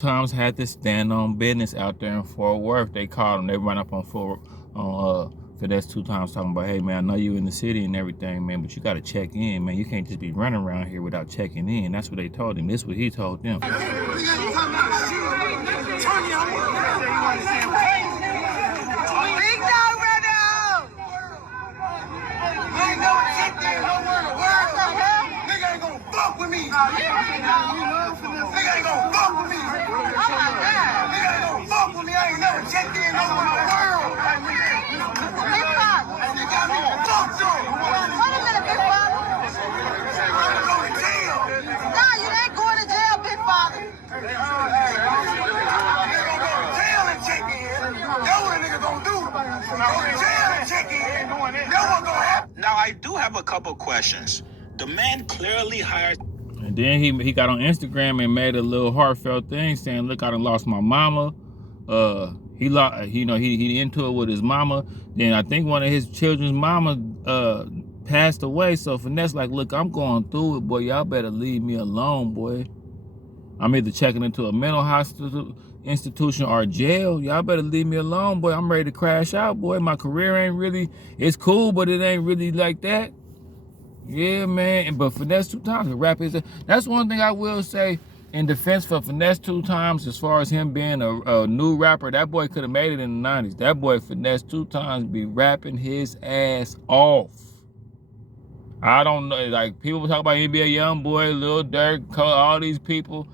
Times had to stand on business out there in Fort Worth. They called him. They run up on Finnese2Tymes talking about, hey man, I know you in the city and everything, man, but you gotta check in, man. You can't just be running around here without checking in. That's what they told him. This is what he told them. With me. Nigga ain't gonna fuck with me. Nigga ain't gonna fuck with me. I ain't never checked in nowhere in the world. Big Bob. You got me fucked up. Wait a minute, Big Bob. I'm going to jail. Nah, you ain't going to jail, Big Bob. Nigga gonna go to jail and check in. That's what a nigga gonna do. Go to jail and check in. That's what's gonna happen. Now, I do have a couple questions. The man clearly hired. And then he got on Instagram and made a little heartfelt thing saying, look, I done lost my mama. He into it with his mama. Then I think one of his children's mama passed away. So Finesse like, look, I'm going through it, boy. Y'all better leave me alone, boy. I'm either checking into a mental hospital institution or jail. Y'all better leave me alone, boy. I'm ready to crash out, boy. My career ain't really, it's cool, but it ain't really like that. Yeah, man, but Finnese2Tymes, the rap is, that's one thing I will say in defense for Finnese2Tymes as far as him being a new rapper. That boy could have made it in the 90s. That boy Finnese2Tymes be rapping his ass off. I don't know, like people talk about NBA Youngboy, Lil Durk, all these people.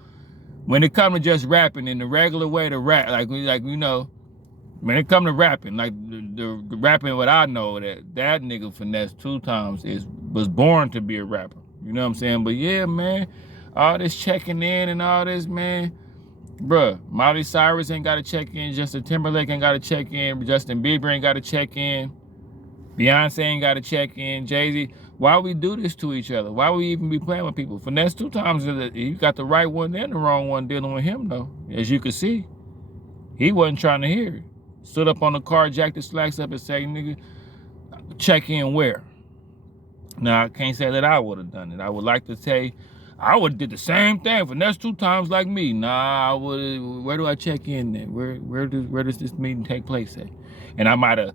When it comes to just rapping in the regular way to rap, like you know, when it come to rapping, like the rapping, what I know, that nigga Finnese2Tymes was born to be a rapper. You know what I'm saying? But yeah, man, all this checking in and all this, man, bruh, Miley Cyrus ain't got to check in, Justin Timberlake ain't got to check in, Justin Bieber ain't got to check in, Beyonce ain't got to check in, Jay-Z. Why we do this to each other? Why we even be playing with people? Finnese2Tymes, you got the right one and the wrong one dealing with him, though. As you can see, he wasn't trying to hear it. Stood up on the car, jacked the slacks up and say, nigga, check in where? Now, I can't say that I would have done it. I would like to say, I would have did the same thing. Finnese2Tymes like me. Nah, I would. Where do I check in then? Where does this meeting take place at? And I might have,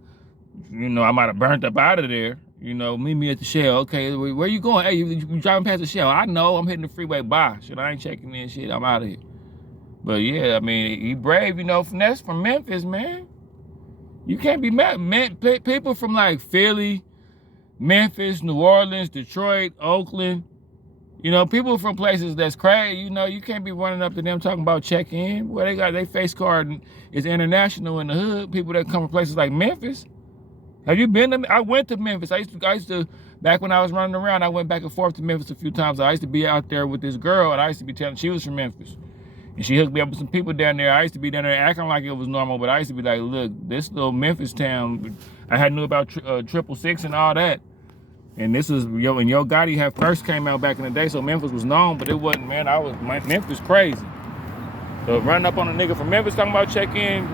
burnt up out of there. You know, meet me at the Shell. Okay, where you going? Hey, you driving past the Shell. I know, I'm hitting the freeway. Bye. Shit, I ain't checking in shit. I'm out of here. But yeah, I mean, he brave, you know. Finesse from Memphis, man. You can't be mad. People from like Philly, Memphis, New Orleans, Detroit, Oakland, you know, people from places that's crazy, you know, you can't be running up to them talking about check in. Well, they got their face card is international in the hood. People that come from places like Memphis. Have you been to? I went to Memphis. I used to, back when I was running around, I went back and forth to Memphis a few times. I used to be out there with this girl, and I used to be telling she was from Memphis. And she hooked me up with some people down there. I used to be down there acting like it was normal, but I used to be like, look, this little Memphis town, I knew about 666 and all that. And this is, when Yo Gotti had first came out back in the day, so Memphis was known, but it wasn't, man, Memphis crazy. So running up on a nigga from Memphis talking about check-in,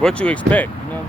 what you expect, you know?